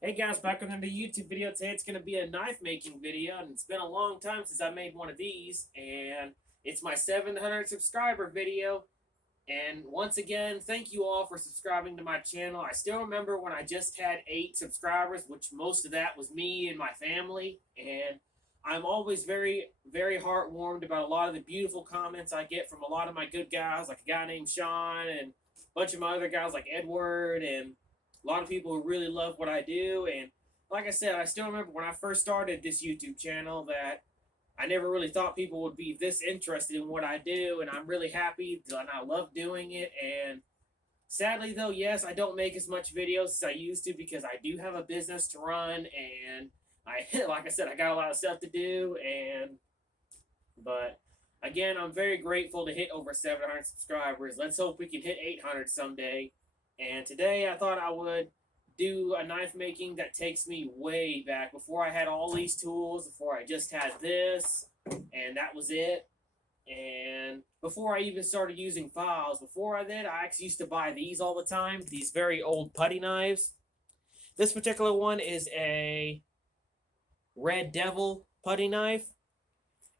Hey guys, back on another YouTube video. Today it's going to be a knife making video, and it's been a long time since I made one of these, and it's my 700 subscriber video. And once again, thank you all for subscribing to my channel. I still remember when I just had 8 subscribers, which most of that was me and my family, and I'm always very heartwarmed about a lot of the beautiful comments I get from a lot of my good guys, like a guy named Sean and a bunch of my other guys like Edward and a lot of people who really love what I do. And like I said, I still remember when I first started this YouTube channel that I never really thought people would be this interested in what I do, and I'm really happy and I love doing it. And sadly, though, yes, I don't make as much videos as I used to because I do have a business to run, and I, like I said, I got a lot of stuff to do. But again, I'm very grateful to hit over 700 subscribers. Let's hope we can hit 800 someday. And today I thought I would do a knife making that takes me way back before I had all these tools, before I just had this, and that was it. And before I even started using files, before I did, I actually used to buy these all the time, these very old putty knives. This particular one is a Red Devil putty knife.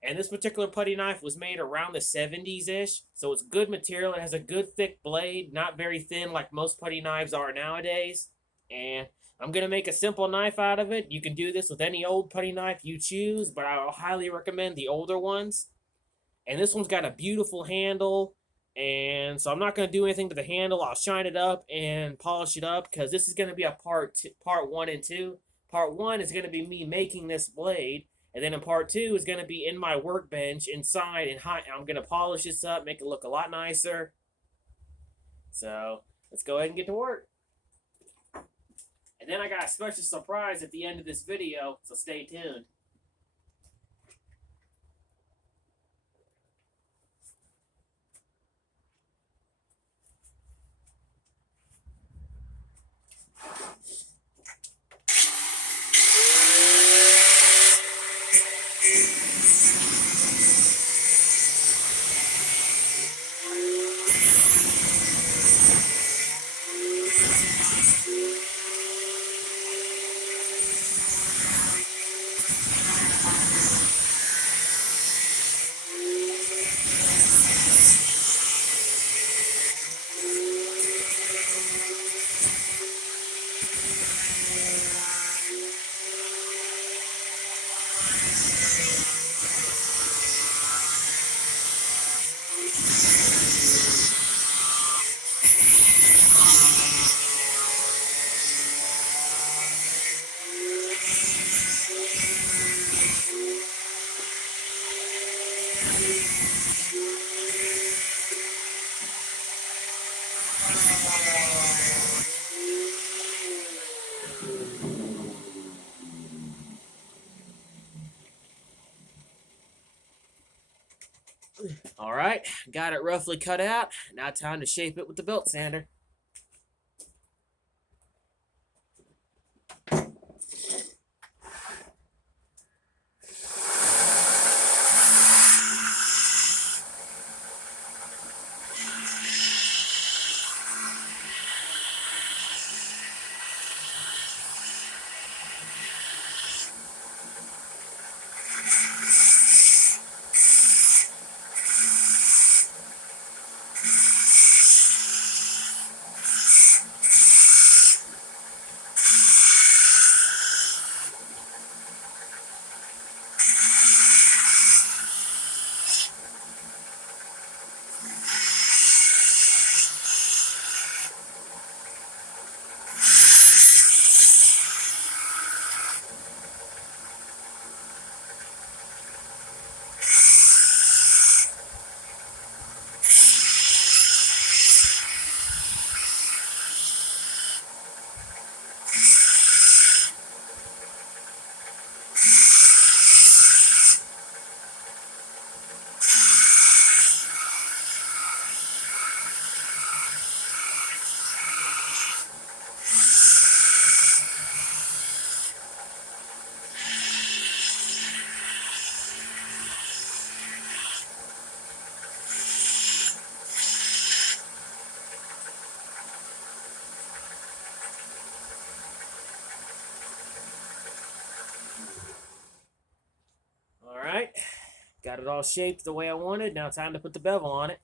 And this particular putty knife was made around the 70s ish. So it's good material. It has a good thick blade, not very thin like most putty knives are nowadays. And I'm going to make a simple knife out of it. You can do this with any old putty knife you choose, but I highly recommend the older ones. And this one's got a beautiful handle. And so I'm not going to do anything to the handle. I'll shine it up and polish it up because this is going to be a part 1 and 2. Part 1 is going to be me making this blade. And then in part 2 is going to be in my workbench inside, and I'm going to polish this up, make it look a lot nicer. So let's go ahead and get to work. And then I got a special surprise at the end of this video, so stay tuned. All right, got it roughly cut out. Now time to shape it with the belt sander. Got it all shaped the way I wanted. Now time to put the bevel on it.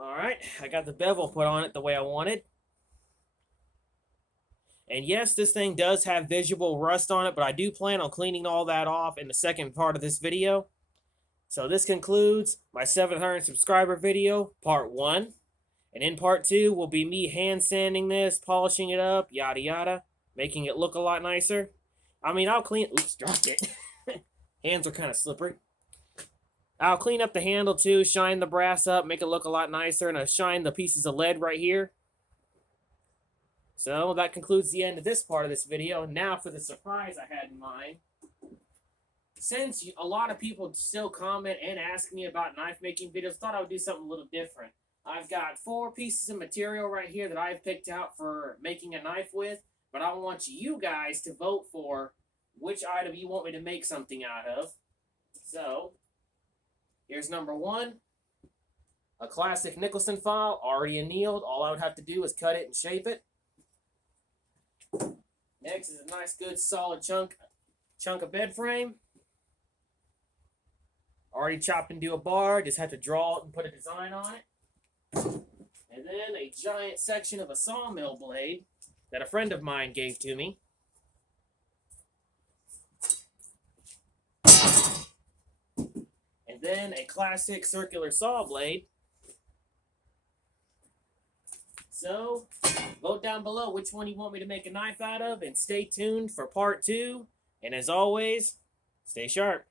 Alright, I got the bevel put on it the way I wanted. And yes, this thing does have visual rust on it, but I do plan on cleaning all that off in the second part of this video. So this concludes my 700 subscriber video, part 1. And in part 2 will be me hand sanding this, polishing it up, yada yada, making it look a lot nicer. I mean, I'll clean... Oops, dropped it. Hands are kind of slippery. I'll clean up the handle too, shine the brass up, make it look a lot nicer, and I'll shine the pieces of lead right here. So that concludes the end of this part of this video. Now for the surprise I had in mind. Since a lot of people still comment and ask me about knife making videos, thought I would do something a little different. I've got 4 pieces of material right here that I've picked out for making a knife with, but I want you guys to vote for which item you want me to make something out of. So, here's number 1. A classic Nicholson file, already annealed. All I would have to do is cut it and shape it. Next is a nice, good, solid chunk of bed frame. Already chopped into a bar, just have to draw it and put a design on it. And then a giant section of a sawmill blade that a friend of mine gave to me. And then a classic circular saw blade. So, vote down below which one you want me to make a knife out of, and stay tuned for part 2. And as always, stay sharp.